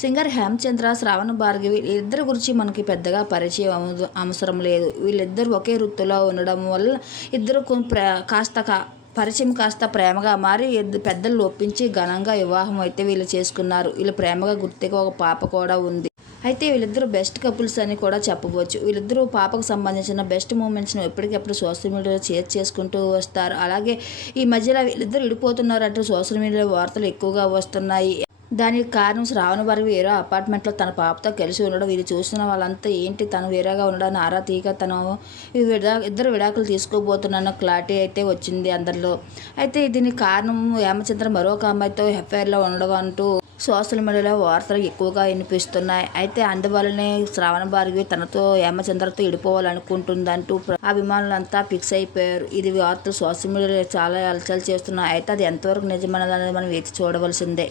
Singer Hemachandra శ్రావణ భార్గవి వీళ్ళిద్దరి గురించి మనకి పెద్దగా పరిచయం అవసరం లేదు. వీళ్ళిద్దరు ఒకే వృత్తిలో ఉండడం వల్ల ఇద్దరు ప్ర- కాస్త కా పరిచయం కాస్త ప్రేమగా మారి పెద్దలు ఒప్పించి ఘనంగా వివాహం అయితే వీళ్ళు చేసుకున్నారు. వీళ్ళ ప్రేమగా గుర్తుగా ఒక పాప కూడా ఉంది. అయితే వీళ్ళిద్దరు బెస్ట్ కపుల్స్ అని కూడా చెప్పవచ్చు. వీళ్ళిద్దరూ పాపకు సంబంధించిన బెస్ట్ మూమెంట్స్ను ఎప్పటికెప్పుడు సోషల్ మీడియాలో షేర్ చేసుకుంటూ వస్తారు. అలాగే ఈ మధ్యలో వీళ్ళిద్దరు విడిపోతున్నారంటూ సోషల్ మీడియాలో వార్తలు ఎక్కువగా వస్తున్నాయి. దానికి కారణం శ్రావణ భార్గవి వేరే అపార్ట్మెంట్లో తన పాపతో కలిసి ఉండడం. వీళ్ళు చూసిన వాళ్ళంతా ఏంటి తను వేరేగా ఉండడం? ఆరా తీగ తను విడా ఇద్దరు విడాకులు తీసుకోబోతున్నాను క్లారిటీ అయితే వచ్చింది అందరిలో. అయితే దీనికి కారణం హేమచంద్ర మరొక అమ్మాయితో ఎఫ్ఐఆర్లో ఉండడం అంటూ సోషల్ మీడియాలో వార్తలు ఎక్కువగా వినిపిస్తున్నాయి. అయితే అందువల్లనే శ్రావణ భార్గవి తనతో హేమచంద్రతో విడిపోవాలనుకుంటుందంటూ అభిమానులంతా ఫిక్స్ అయిపోయారు. ఇది వార్తలు సోషల్ మీడియాలో చాలా అలచలు చేస్తున్నాయి. అయితే అది ఎంతవరకు నిజమన్నది మనం వేచి చూడవలసిందే.